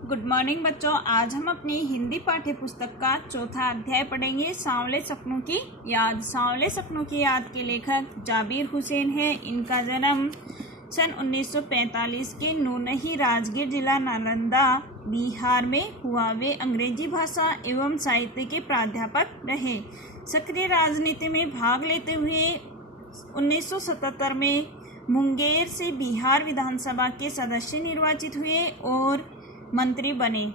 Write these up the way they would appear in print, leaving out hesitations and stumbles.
Good morning बच्चों। आज हम अपनी हिंदी पाठ्य पुस्तक का चौथा अध्याय पढ़ेंगे, सांवले सपनों की याद। सांवले सपनों की याद के लेखक जाबिर हुसैन है। इनका जन्म सन 1945 के नूनही राजगीर जिला नालंदा बिहार में हुआ। वे अंग्रेजी भाषा एवं साहित्य के प्राध्यापक रहे। सक्रिय राजनीति में भाग लेते हुए 1977 में मुंगेर से बिहार विधानसभा के सदस्य निर्वाचित हुए और मंत्री बने।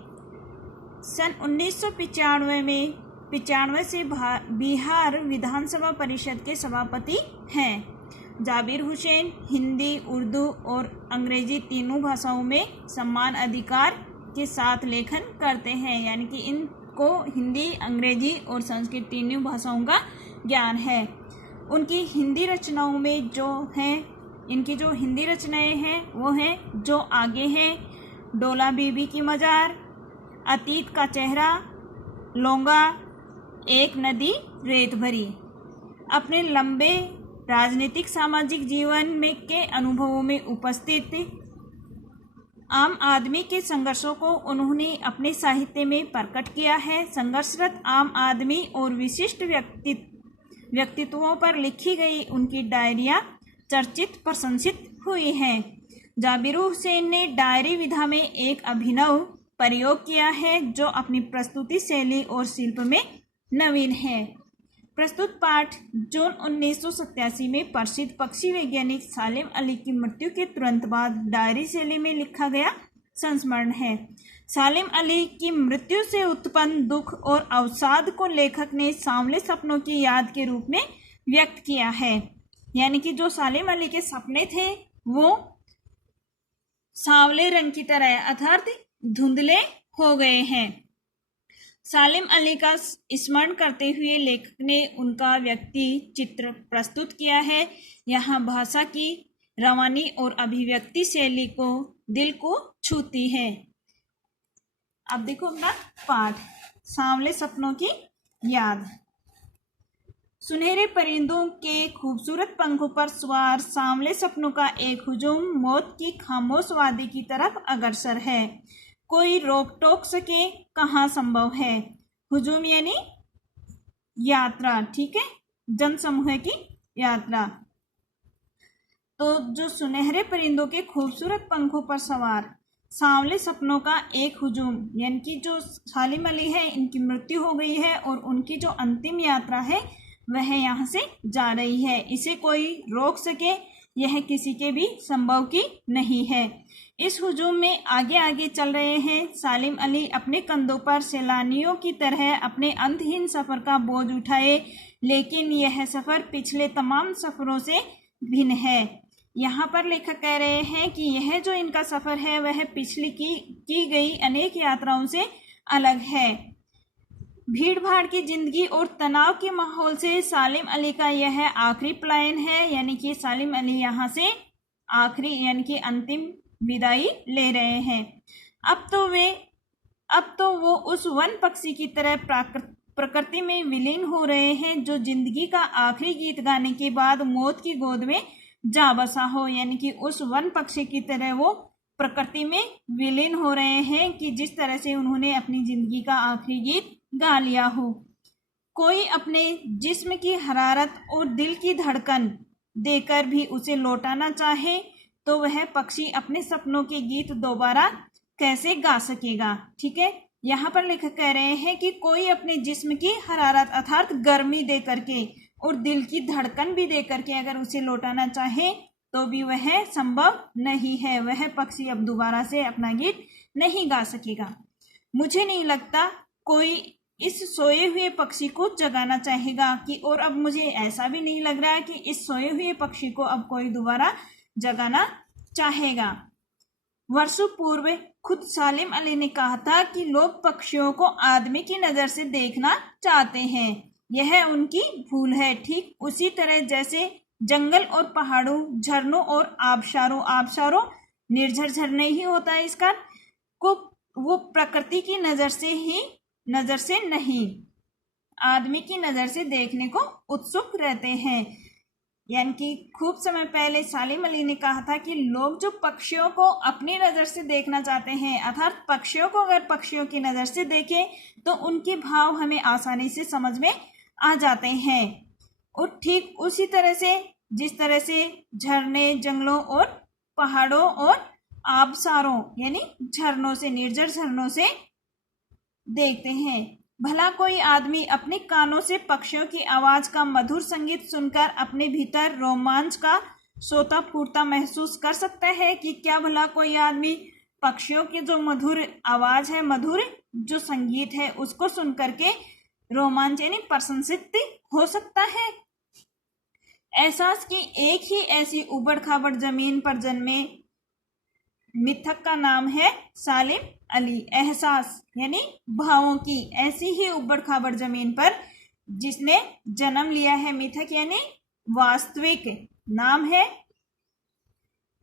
सन 1995 से बिहार विधानसभा परिषद के सभापति हैं। जाबिर हुसैन हिंदी, उर्दू और अंग्रेजी तीनों भाषाओं में समान अधिकार के साथ लेखन करते हैं, यानी कि इनको हिंदी, अंग्रेजी और संस्कृत तीनों भाषाओं का ज्ञान है। उनकी हिंदी रचनाओं में इनकी जो हिंदी रचनाएं हैं वो हैं जो आगे हैं, डोला बीबी की मजार, अतीत का चेहरा, लोंगा, एक नदी रेत भरी। अपने लंबे राजनीतिक सामाजिक जीवन में के अनुभवों में उपस्थित आम आदमी के संघर्षों को उन्होंने अपने साहित्य में प्रकट किया है। संघर्षरत आम आदमी और विशिष्ट व्यक्तित्वों पर लिखी गई उनकी डायरियां चर्चित प्रशंसित हुई हैं। जाबिर हुसैन ने डायरी विधा में एक अभिनव प्रयोग किया है जो अपनी प्रस्तुति शैली और शिल्प में नवीन है। प्रस्तुत पाठ जून 1987 में प्रसिद्ध पक्षी वैज्ञानिक सालिम अली की मृत्यु के तुरंत बाद डायरी शैली में लिखा गया संस्मरण है। सालिम अली की मृत्यु से उत्पन्न दुख और अवसाद को लेखक ने सांवले सपनों की याद के रूप में व्यक्त किया है, यानी कि जो सालिम अली के सपने थे वो सांवले रंग की तरह अर्थात धुंधले हो गए हैं। सालिम अली का स्मरण करते हुए लेखक ने उनका व्यक्ति चित्र प्रस्तुत किया है। यहाँ भाषा की रवानी और अभिव्यक्ति शैली को दिल को छूती है। अब देखो अपना पाठ, सांवले सपनों की याद। सुनहरे परिंदों के खूबसूरत पंखों पर सवार सांवले सपनों का एक हुजूम मौत की खामोश वादी की तरफ अग्रसर है। कोई रोक टोक सके कहाँ संभव है। हुजूम यानी यात्रा, ठीक है, जनसमूह की यात्रा। तो जो सुनहरे परिंदों के खूबसूरत पंखों पर सवार सांवले सपनों का एक हुजूम, यानी कि जो सालिम अली है इनकी मृत्यु हो गई है और उनकी जो अंतिम यात्रा है वह यहाँ से जा रही है। इसे कोई रोक सके यह किसी के भी संभव की नहीं है। इस हुजूम में आगे आगे चल रहे हैं। सालिम अली अपने कंधों पर सैलानियों की तरह अपने अंतहीन सफर का बोझ उठाए, लेकिन यह सफर पिछले तमाम सफरों से भिन्न है। यहाँ पर लेखक कह रहे हैं कि यह जो इनका सफर है वह पिछली की गई अनेक यात्राओं से अलग है। भीड़ भाड़ की जिंदगी और तनाव के माहौल से सालिम अली का यह आखिरी पलायन है, यानी कि सालिम अली यहाँ से आखिरी यानी कि अंतिम विदाई ले रहे हैं। अब तो वो उस वन पक्षी की तरह प्रकृति में विलीन हो रहे हैं जो जिंदगी का आखिरी गीत गाने के बाद मौत की गोद में जा बसा हो, यानी कि उस वन पक्षी की तरह वो प्रकृति में विलीन हो रहे हैं कि जिस तरह से उन्होंने अपनी जिंदगी का आखिरी गीत गा लिया हो। कोई अपने जिस्म की हरारत और दिल की धड़कन देकर भी उसे लौटाना चाहे तो वह पक्षी अपने सपनों के गीत दोबारा कैसे गा सकेगा। ठीक है, यहाँ पर लेखक कह रहे हैं कि कोई अपने जिस्म की हरारत अर्थात गर्मी दे करके और दिल की धड़कन भी दे करके अगर उसे लौटाना चाहे तो भी वह संभव नहीं है। वह पक्षी अब दोबारा से अपना गीत नहीं गा सकेगा। मुझे नहीं लगता कोई इस सोए हुए पक्षी को जगाना चाहेगा कि और अब मुझे ऐसा भी नहीं लग रहा है कि इस सोए हुए पक्षी को अब कोई दोबारा जगाना चाहेगा। वर्षों पूर्व खुद सालिम अली ने कहा था कि लोग पक्षियों को आदमी की नज़र से देखना चाहते हैं। यह उनकी भूल है। ठीक उसी तरह जैसे जंगल और पहाड़ों, झरनों और आबशारों निर्झर झरने ही होता है इसका को वो प्रकृति की नज़र से नहीं आदमी की नज़र से देखने को उत्सुक रहते हैं। यानी कि खूब समय पहले सालिम अली ने कहा था कि लोग जो पक्षियों को अपनी नज़र से देखना चाहते हैं, अर्थात पक्षियों को अगर पक्षियों की नज़र से देखें तो उनके भाव हमें आसानी से समझ में आ जाते हैं। और ठीक उसी तरह से जिस तरह से झरने, जंगलों और पहाड़ों और आबशारों यानी झरनों से, निर्जर झरनों से देखते हैं, भला कोई आदमी अपने कानों से पक्षियों की आवाज का मधुर संगीत सुनकर अपने भीतर रोमांच का सोता फूटता महसूस कर सकता है कि क्या भला कोई आदमी पक्षियों की जो मधुर आवाज है, मधुर जो संगीत है, उसको सुन करके रोमांच यानी प्रशंसित हो सकता है। एहसास की एक ही ऐसी उबड़ खाबड़ जमीन पर जन्मे मिथक का नाम है सालिम अली। एहसास यानी भावों की ऐसी ही उबड़ खाबड़ जमीन पर जिसने जन्म लिया है, मिथक यानी वास्तविक नाम है,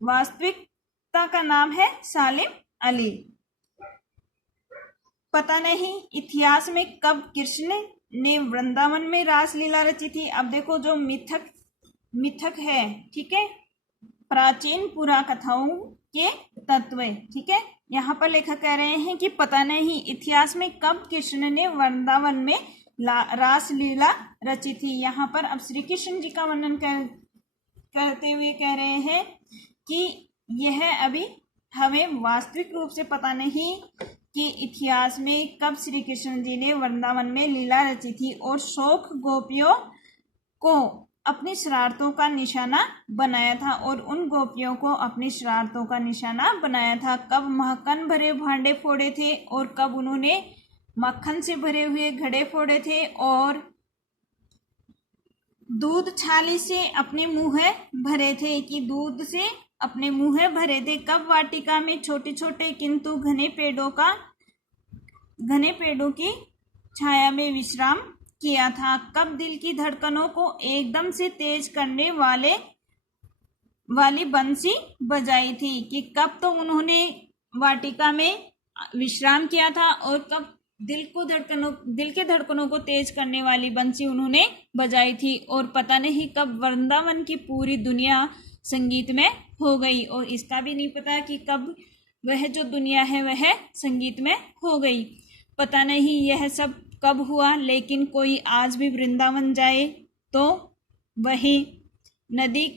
वास्तविकता का नाम है सालिम अली। पता नहीं इतिहास में कब कृष्ण ने वृंदावन में रासलीला रची थी। अब देखो जो मिथक है, ठीक है, प्राचीन पुरा कथाओं के तत्व, ठीक है। यहाँ पर लेखक कह रहे हैं कि पता नहीं इतिहास में कब कृष्ण ने वृंदावन में रासलीला रची थी। यहाँ पर अब श्री कृष्ण जी का वर्णन करते हुए कह रहे हैं कि यह अभी हमें वास्तविक रूप से पता नहीं कि इतिहास में कब श्री कृष्ण जी ने वृंदावन में लीला रची थी और शौक गोपियों को अपनी शरारतों का निशाना बनाया था, और उन गोपियों को अपनी शरारतों का निशाना बनाया था। कब मक्खन भरे भांडे फोड़े थे और कब उन्होंने मक्खन से भरे हुए घड़े फोड़े थे और दूध छाली से अपने मुंह भरे थे, कि दूध से अपने मुंह भरे थे। कब वाटिका में छोटे छोटे किंतु घने पेड़ों की छाया में विश्राम किया था। कब दिल की धड़कनों को एकदम से तेज करने वाली बंसी बजाई थी, कि कब तो उन्होंने वाटिका में विश्राम किया था और कब दिल के धड़कनों को तेज करने वाली बंसी उन्होंने बजाई थी। और पता नहीं कब वृंदावन की पूरी दुनिया संगीत में हो गई, और इसका भी नहीं पता कि कब वह जो दुनिया है वह संगीत में हो गई। पता नहीं यह सब कब हुआ, लेकिन कोई आज भी वृंदावन जाए तो वही नदी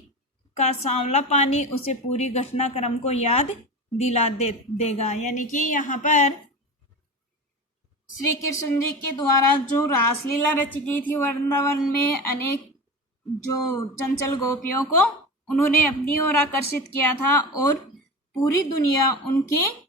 का सांवला पानी उसे पूरी घटनाक्रम को याद दिला देगा। यानी कि यहाँ पर श्री कृष्ण जी के द्वारा जो रासलीला रची गई थी वृंदावन में, अनेक जो चंचल गोपियों को उन्होंने अपनी ओर आकर्षित किया था और पूरी दुनिया उनके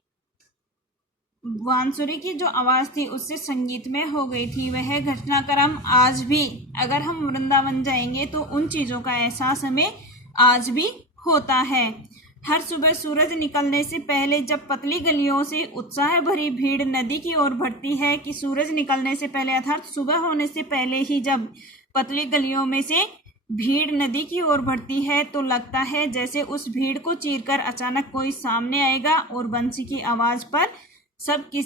बांसुरी की जो आवाज थी उससे संगीत में हो गई थी। वह घटनाक्रम आज भी अगर हम वृंदावन जाएंगे तो उन चीजों का एहसास हमें आज भी होता है। हर सुबह सूरज निकलने से पहले जब पतली गलियों से उत्साह भरी भीड़ नदी की ओर बढ़ती है, कि सूरज निकलने से पहले अर्थात सुबह होने से पहले ही जब पतली गलियों में से भीड़ नदी की ओर बढ़ती है तो लगता है जैसे उस भीड़ को चीरकर अचानक कोई सामने आएगा और बंसी की आवाज पर सबके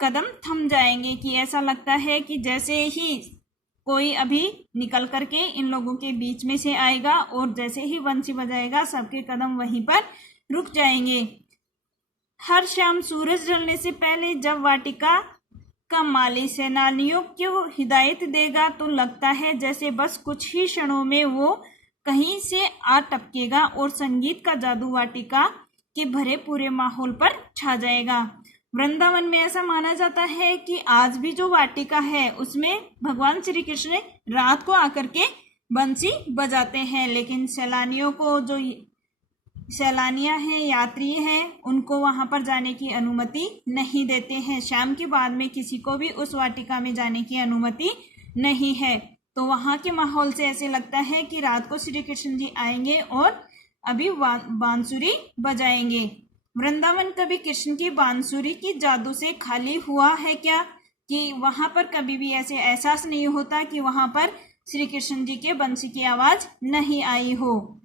कदम थम जाएंगे, कि ऐसा लगता है कि जैसे ही कोई अभी निकल करके इन लोगों के बीच में से आएगा और जैसे ही बंसी बजाएगा सबके कदम वहीं पर रुक जाएंगे। हर शाम सूरज ढलने से पहले जब वाटिका का माली सेनानियों को हिदायत देगा तो लगता है जैसे बस कुछ ही क्षणों में वो कहीं से आ टपकेगा और संगीत का जादू वाटिका के भरे पूरे माहौल पर छा जाएगा। वृंदावन में ऐसा माना जाता है कि आज भी जो वाटिका है उसमें भगवान श्री कृष्ण रात को आकर के बंसी बजाते हैं, लेकिन सैलानियां हैं, यात्री हैं, उनको वहां पर जाने की अनुमति नहीं देते हैं। शाम के बाद में किसी को भी उस वाटिका में जाने की अनुमति नहीं है। तो वहां के माहौल से ऐसे लगता है कि रात को श्री कृष्ण जी आएंगे और अभी बांसुरी बजाएंगे। वृंदावन कभी कृष्ण की बांसुरी की जादू से खाली हुआ है क्या, कि वहां पर कभी भी ऐसे एहसास नहीं होता कि वहां पर श्री कृष्ण जी के बंसी की आवाज नहीं आई हो।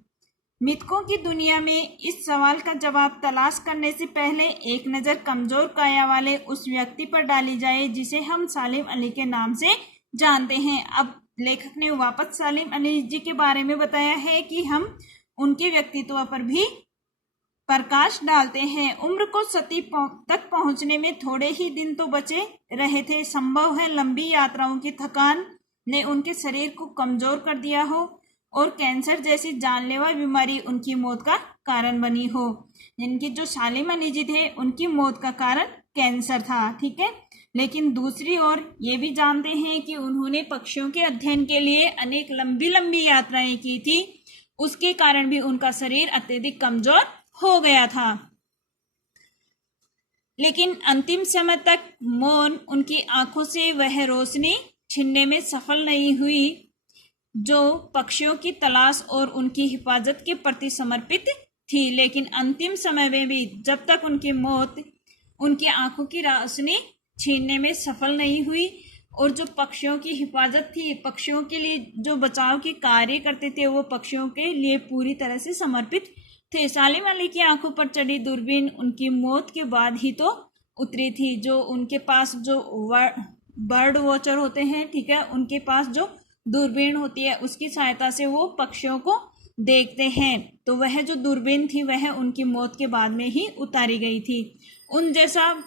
मिथकों की दुनिया में इस सवाल का जवाब तलाश करने से पहले एक नजर कमजोर काया वाले उस व्यक्ति पर डाली जाए जिसे हम सालिम अली के नाम से जानते हैं। अब लेखक ने वापस सालिम अली जी के बारे में बताया है कि हम उनके व्यक्तित्व पर भी प्रकाश डालते हैं। उम्र को सती तक पहुंचने में थोड़े ही दिन तो बचे रहे थे। संभव है लंबी यात्राओं की थकान ने उनके शरीर को कमजोर कर दिया हो और कैंसर जैसी जानलेवा बीमारी उनकी मौत का कारण बनी हो। इनकी जो सालिम अली जी थे उनकी मौत का कारण कैंसर था, ठीक है। लेकिन दूसरी ओर ये भी जानते हैं कि उन्होंने पक्षियों के अध्ययन के लिए अनेक लंबी लंबी यात्राएं की थी, उसके कारण भी उनका शरीर अत्यधिक कमजोर हो गया था। लेकिन अंतिम समय तक मौन उनकी आंखों से वह रोशनी छीनने में सफल नहीं हुई जो पक्षियों की तलाश और उनकी हिफाजत के प्रति समर्पित थी। लेकिन अंतिम समय में भी जब तक उनकी मौत उनकी आंखों की रोशनी छीनने में सफल नहीं हुई और जो पक्षियों की हिफाजत थी, पक्षियों के लिए जो बचाव के कार्य करते थे, वो पक्षियों के लिए पूरी तरह से समर्पित थे। सालिम अली की आंखों पर चढ़ी दूरबीन उनकी मौत के बाद ही तो उतरी थी। जो उनके पास जो बर्ड वॉचर होते हैं, ठीक है, उनके पास जो दूरबीन होती है उसकी सहायता से वो पक्षियों को देखते हैं। तो वह जो दूरबीन थी वह उनकी मौत के बाद में ही उतारी गई थी। उन जैसा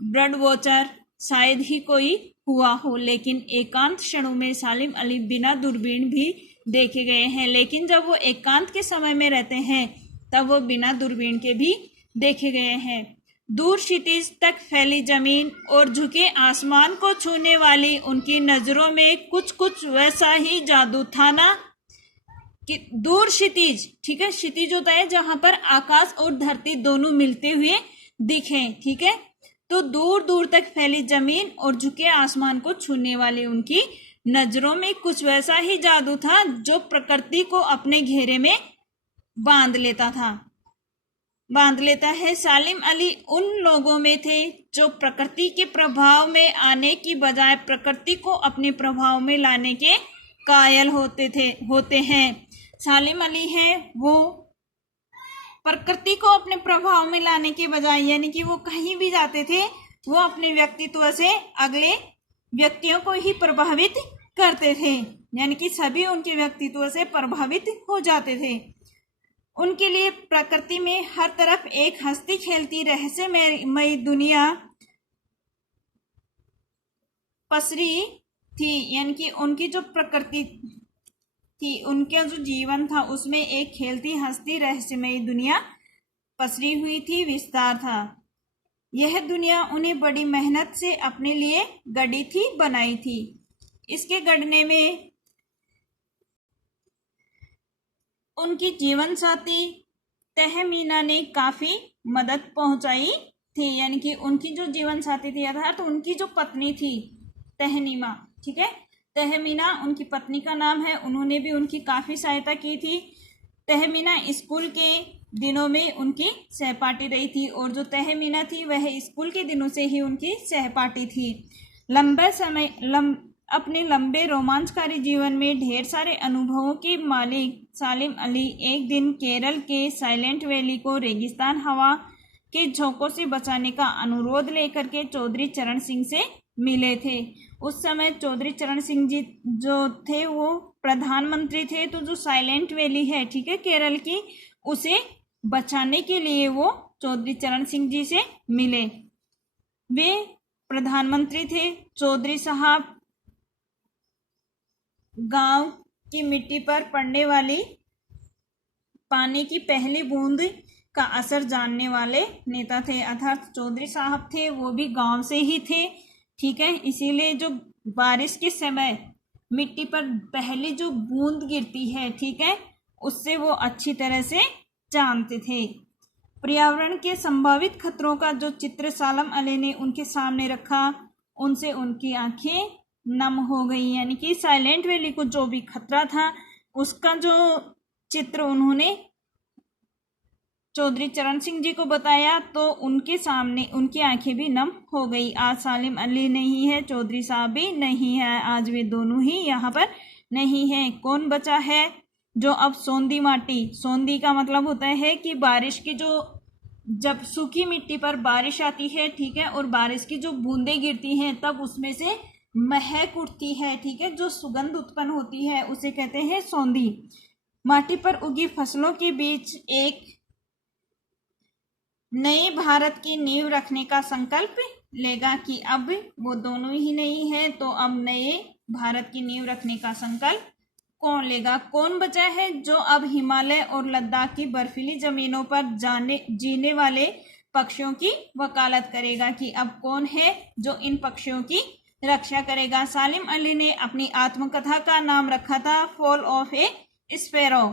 बर्ड वॉचर शायद ही कोई हुआ हो, लेकिन एकांत क्षणों में सालिम अली बिना दूरबीन भी देखे गए हैं। लेकिन जब वो एकांत के समय में रहते हैं तब वो बिना दूरबीन के भी देखे गए हैं। दूर क्षितिज तक फैली जमीन और झुके आसमान को छूने वाली उनकी नजरों में कुछ कुछ वैसा ही जादू था ना कि दूर क्षितिज, ठीक है, क्षितिज होता है जहां पर आकाश और धरती दोनों मिलते हुए दिखे, ठीक है। तो दूर दूर तक फैली जमीन और झुके आसमान को छूने वाली उनकी नजरों में कुछ वैसा ही जादू था जो प्रकृति को अपने घेरे में बांध लेता है। सालिम अली उन लोगों में थे जो प्रकृति के प्रभाव में आने की बजाय प्रकृति को अपने प्रभाव में लाने के कायल होते हैं। सालिम अली हैं वो प्रकृति को अपने प्रभाव में लाने के बजाय, यानी कि वो कहीं भी जाते थे वो अपने व्यक्तित्व से अगले व्यक्तियों को ही प्रभावित करते थे, यानी कि सभी उनके व्यक्तित्व से प्रभावित हो जाते थे। उनके लिए प्रकृति में हर तरफ एक हंसती खेलती रहस्यमयी दुनिया पसरी थी, यानी कि उनकी जो प्रकृति थी, उनका जो जीवन था उसमें एक खेलती हंसती रहस्यमयी दुनिया पसरी हुई थी, विस्तार था। यह दुनिया उन्हें बड़ी मेहनत से अपने लिए गढ़ी थी, बनाई थी। इसके गढ़ने में उनकी जीवन साथी तहमीना ने काफी मदद पहुंचाई थी, यानी कि उनकी जो जीवन साथी थी अर्थात तो उनकी जो पत्नी थी तहनीमा, ठीक है, तहमीना उनकी पत्नी का नाम है, उन्होंने भी उनकी काफी सहायता की थी। तहमीना स्कूल के दिनों में उनकी सहपाठी रही थी और जो तहमीना थी वह स्कूल के दिनों से ही उनकी सहपाठी थी। अपने लंबे रोमांचकारी जीवन में ढेर सारे अनुभवों के मालिक सालिम अली एक दिन केरल के साइलेंट वैली को रेगिस्तान हवा के झोंकों से बचाने का अनुरोध लेकर के चौधरी चरण सिंह से मिले थे। उस समय चौधरी चरण सिंह जी जो थे वो प्रधानमंत्री थे। तो जो साइलेंट वैली है, ठीक है, केरल की, उसे बचाने के लिए वो चौधरी चरण सिंह जी से मिले। वे प्रधानमंत्री थे। चौधरी साहब गांव की मिट्टी पर पड़ने वाली पानी की पहली बूंद का असर जानने वाले नेता थे, अर्थात चौधरी साहब थे वो भी गांव से ही थे, ठीक है। इसीलिए जो बारिश के समय मिट्टी पर पहली जो बूंद गिरती है, ठीक है, उससे वो अच्छी तरह से जानते थे। पर्यावरण के संभावित खतरों का जो चित्र सालिम अली ने उनके सामने रखा, उनसे उनकी आंखें नम हो गई, यानी कि साइलेंट वैली को जो भी खतरा था उसका जो चित्र उन्होंने चौधरी चरण सिंह जी को बताया तो उनके सामने उनकी आंखें भी नम हो गई। आज सालिम अली नहीं है, चौधरी साहब भी नहीं है, आज वे दोनों ही यहाँ पर नहीं है। कौन बचा है जो अब सौंधी माटी, सौंधी का मतलब होता है कि बारिश की जो, जब सूखी मिट्टी पर बारिश आती है, ठीक है, और बारिश की जो बूंदें गिरती हैं तब उसमें से महक उठती है, ठीक है, जो सुगंध उत्पन्न होती है उसे कहते हैं सौंधी। माटी पर उगी फसलों के बीच एक नए भारत की नींव रखने का संकल्प लेगा कि अब वो दोनों ही नहीं है, तो अब नए भारत की नींव रखने का संकल्प कौन लेगा? कौन बचा है जो अब हिमालय और लद्दाख की बर्फीली जमीनों पर जीने वाले पक्षियों की वकालत करेगा कि अब कौन है जो इन पक्षियों की रक्षा करेगा? सालिम अली ने अपनी आत्मकथा का नाम रखा था फॉल ऑफ ए स्पैरो।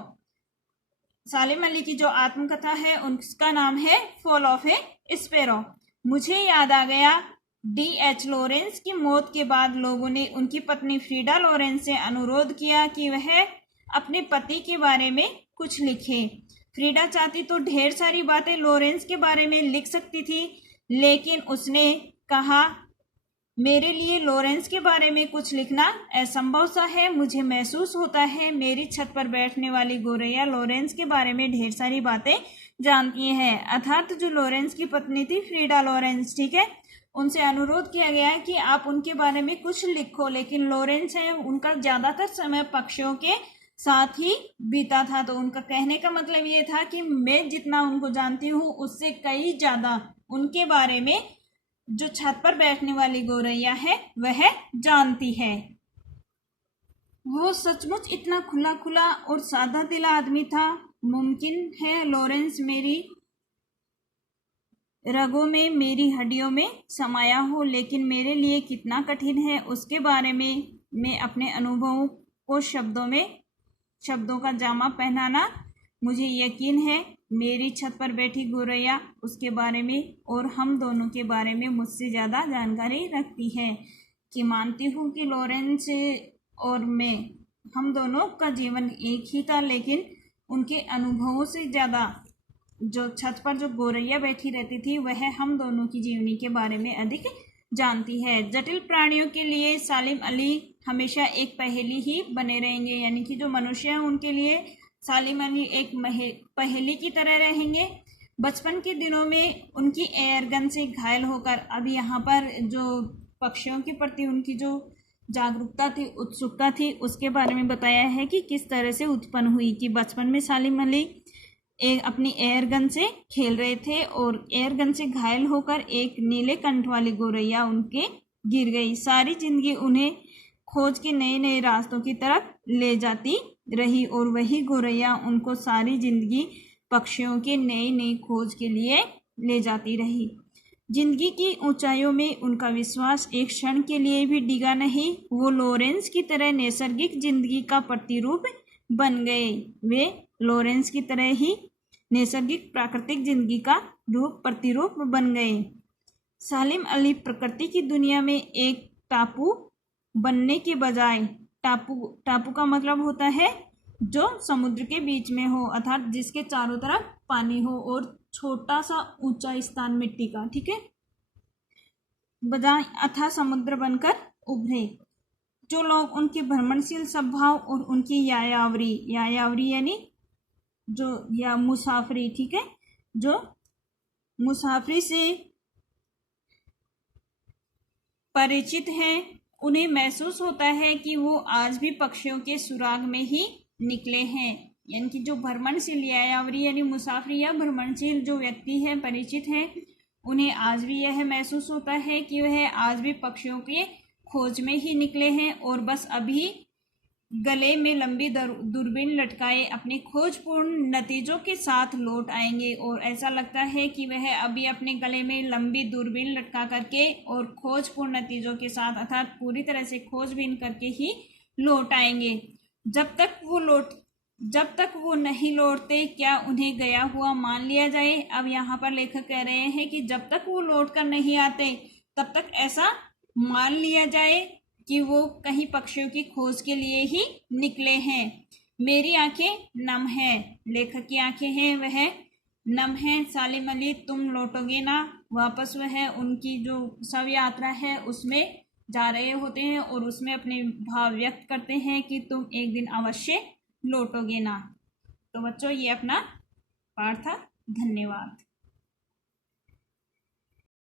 सालिम अली की जो आत्मकथा है उसका नाम है फॉल ऑफ ए स्पैरो। मुझे याद आ गया, D.H. लॉरेंस की मौत के बाद लोगों ने उनकी पत्नी फ्रीडा लॉरेंस से अनुरोध किया कि वह अपने पति के बारे में कुछ लिखे। फ्रीडा चाहती तो ढेर सारी बातें लॉरेंस के बारे में लिख सकती थी, लेकिन उसने कहा मेरे लिए लॉरेंस के बारे में कुछ लिखना असंभव सा है। मुझे महसूस होता है मेरी छत पर बैठने वाली गोरैया लॉरेंस के बारे में ढेर सारी बातें जानती है। अर्थात जो लॉरेंस की पत्नी थी फ्रीडा लॉरेंस, ठीक है, उनसे अनुरोध किया गया है कि आप उनके बारे में कुछ लिखो, लेकिन लॉरेंस है उनका ज्यादातर समय पक्षियों के साथ ही बीता था। तो उनका कहने का मतलब ये था कि मैं जितना उनको जानती हूँ उससे कई ज्यादा उनके बारे में जो छत पर बैठने वाली गोरैया है वह जानती है। वो सचमुच इतना खुला खुला और सादा दिला आदमी था। मुमकिन है लॉरेंस मेरी रगों में, मेरी हड्डियों में समाया हो, लेकिन मेरे लिए कितना कठिन है उसके बारे में मैं अपने अनुभवों को शब्दों का जामा पहनाना। मुझे यकीन है मेरी छत पर बैठी गोरैया उसके बारे में और हम दोनों के बारे में मुझसे ज़्यादा जानकारी रखती है। कि मानती हूँ कि लॉरेंस और मैं, हम दोनों का जीवन एक ही था, लेकिन उनके अनुभवों से ज़्यादा जो छत पर जो गोरैया बैठी रहती थी वह हम दोनों की जीवनी के बारे में अधिक जानती है। जटिल प्राणियों के लिए सालिम अली हमेशा एक पहेली ही बने रहेंगे, यानी कि जो मनुष्य हैं उनके लिए सालिम अली एक पहेली की तरह रहेंगे। बचपन के दिनों में उनकी एयरगन से घायल होकर, अब यहाँ पर जो पक्षियों के प्रति उनकी जो जागरूकता थी, उत्सुकता थी, उसके बारे में बताया है कि किस तरह से उत्पन्न हुई। कि बचपन में सालिम अली अपनी एयरगन से खेल रहे थे और एयरगन से घायल होकर एक नीले कंठ वाली गोरैया उनके गिर गई। सारी जिंदगी उन्हें खोज के नए नए रास्तों की तरफ ले जाती रही और वही गोरैया उनको सारी जिंदगी पक्षियों के नई नई खोज के लिए ले जाती रही। जिंदगी की ऊंचाइयों में उनका विश्वास एक क्षण के लिए भी डिगा नहीं। वो लॉरेंस की तरह नैसर्गिक जिंदगी का प्रतिरूप बन गए। वे लॉरेंस की तरह ही नैसर्गिक प्राकृतिक जिंदगी का प्रतिरूप बन गए। सालिम अली प्रकृति की दुनिया में एक टापू बनने के बजाय, टापू का मतलब होता है जो समुद्र के बीच में हो, अर्थात जिसके चारों तरफ पानी हो और छोटा सा ऊंचा स्थान मिट्टी का, ठीक है, बजाय अथाह समुद्र बनकर उभरे। जो लोग उनके भ्रमणशील स्वभाव और उनकी यायावरी यानी जो या मुसाफरी, ठीक है, जो मुसाफरी से परिचित हैं, उन्हें महसूस होता है कि वो आज भी पक्षियों के सुराग में ही निकले हैं। यानी कि जो भ्रमणशील यायावरी यानी मुसाफरी या भ्रमणशील जो व्यक्ति है, परिचित है, उन्हें आज भी यह महसूस होता है कि वह आज भी पक्षियों के खोज में ही निकले हैं और बस अभी गले में लंबी दूरबीन लटकाए अपने खोजपूर्ण नतीजों के साथ लौट आएंगे। और ऐसा लगता है कि वह अभी अपने गले में लंबी दूरबीन लटका करके और खोजपूर्ण नतीजों के साथ, अर्थात पूरी तरह से खोजबीन करके ही लौट आएंगे। जब तक वो नहीं लौटते क्या उन्हें गया हुआ मान लिया जाए? अब यहाँ पर लेखक कह रहे हैं कि जब तक वो लौट कर नहीं आते तब तक ऐसा मान लिया जाए कि वो कहीं पक्षियों की खोज के लिए ही निकले हैं। मेरी आंखें नम हैं, लेखक की आंखें हैं वह नम हैं। सालिम अली तुम लौटोगे ना वापस? वह उनकी जो शव यात्रा है उसमें जा रहे होते हैं और उसमें अपने भाव व्यक्त करते हैं कि तुम एक दिन अवश्य लौटोगे ना। तो बच्चों ये अपना पाठ था। धन्यवाद।